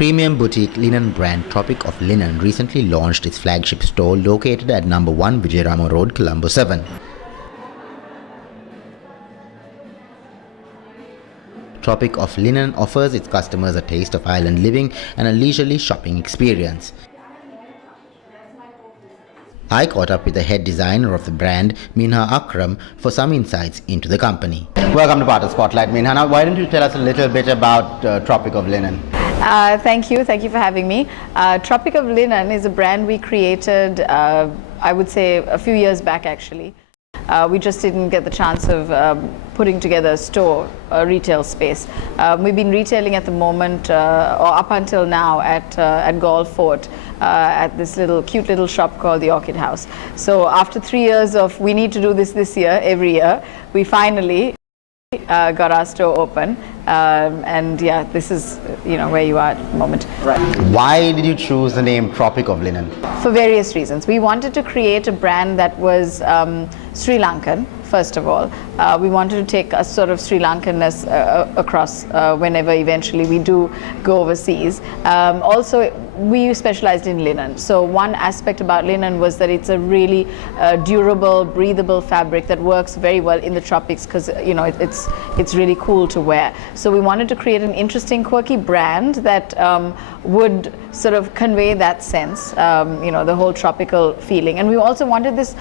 Premium boutique linen brand Tropic of Linen recently launched its flagship store located at number 1 Vijayarama Road, Colombo 7. Tropic of Linen offers its customers a taste of island living and a leisurely shopping experience. I caught up with the head designer of the brand, Minha Akram, for some insights into the company. Welcome to Part of Spotlight, Minha. Now, why don't you tell us a little bit about Tropic of Linen? Thank you for having me. Tropic of Linen is a brand we created, I would say, a few years back actually. We just didn't get the chance of putting together a store, a retail space. We've been retailing at the moment, or up until now, at Galle Fort, at this cute little shop called the Orchid House. So after 3 years of we need to do this year, every year, we finally got our store open, and yeah, this is where you are at the moment. Right. Why did you choose the name Tropic of Linen? For various reasons. We wanted to create a brand that was Sri Lankan. First of all, we wanted to take a sort of Sri Lankanness across whenever eventually we do go overseas. Also, we specialized in linen. So one aspect about linen was that it's a really durable, breathable fabric that works very well in the tropics because it's really cool to wear. So we wanted to create an interesting, quirky brand that would sort of convey that sense, the whole tropical feeling. And we also wanted this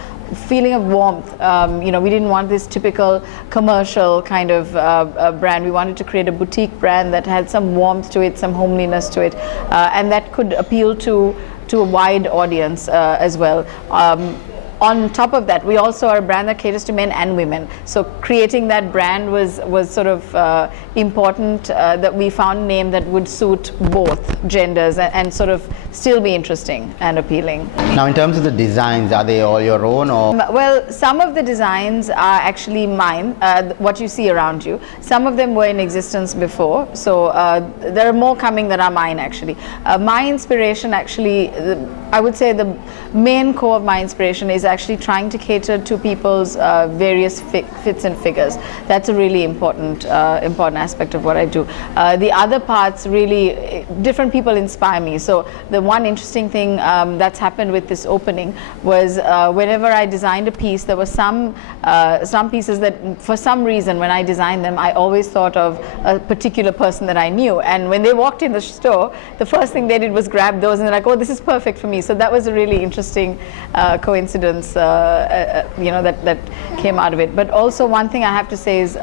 feeling of warmth. We didn't want this typical commercial kind of brand. We wanted to create a boutique brand that had some warmth to it, some homeliness to it, and that could appeal to a wide audience as well. On top of that, we also are a brand that caters to men and women. So creating that brand was sort of important, that we found a name that would suit both genders and sort of still be interesting and appealing. Now, in terms of the designs, are they all your own or? Well, some of the designs are actually mine, what you see around you. Some of them were in existence before, so there are more coming that are mine actually. My inspiration actually, I would say the main core of my inspiration is actually trying to cater to people's various fits and figures. That's a really important aspect of what I do. The other parts really, different people inspire me. So the one interesting thing that's happened with this opening was whenever I designed a piece, there were some pieces that for some reason when I designed them, I always thought of a particular person that I knew. And when they walked in the store, the first thing they did was grab those and they're like, oh, this is perfect for me. So that was a really interesting coincidence, that came out of it. But also one thing I have to say is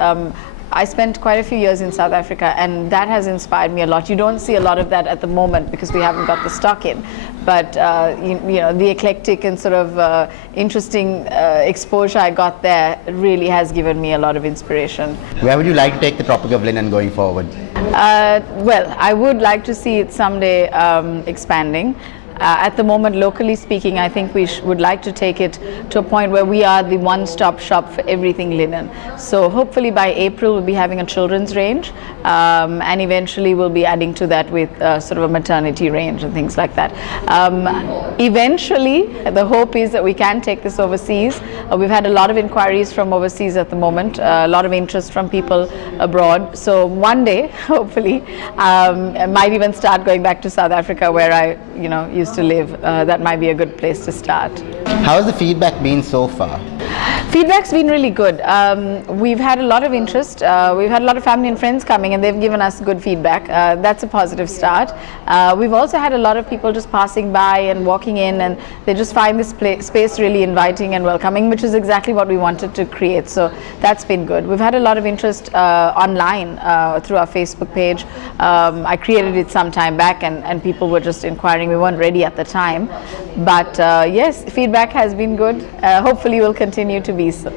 I spent quite a few years in South Africa, and that has inspired me a lot. You don't see a lot of that at the moment because we haven't got the stock in, but the eclectic and sort of interesting exposure I got there really has given me a lot of inspiration. Where would you like to take the Tropic of Linen going forward? Well, I would like to see it someday expanding. At the moment, locally speaking, I think we would like to take it to a point where we are the one-stop shop for everything linen. So hopefully by April we'll be having a children's range, and eventually we'll be adding to that with sort of a maternity range and things like that. Eventually, the hope is that we can take this overseas. We've had a lot of inquiries from overseas at the moment, a lot of interest from people abroad. So one day, hopefully, I might even start going back to South Africa where I used to live. That might be a good place to start. How has the feedback been so far? Feedback's been really good. We've had a lot of interest. We've had a lot of family and friends coming and they've given us good feedback. That's a positive start. We've also had a lot of people just passing by and walking in, and they just find this space really inviting and welcoming, which is exactly what we wanted to create. So that's been good. We've had a lot of interest online through our Facebook page. I created it some time back, and people were just inquiring. We weren't ready at the time, but yes, feedback has been good. Hopefully we'll continue to be so.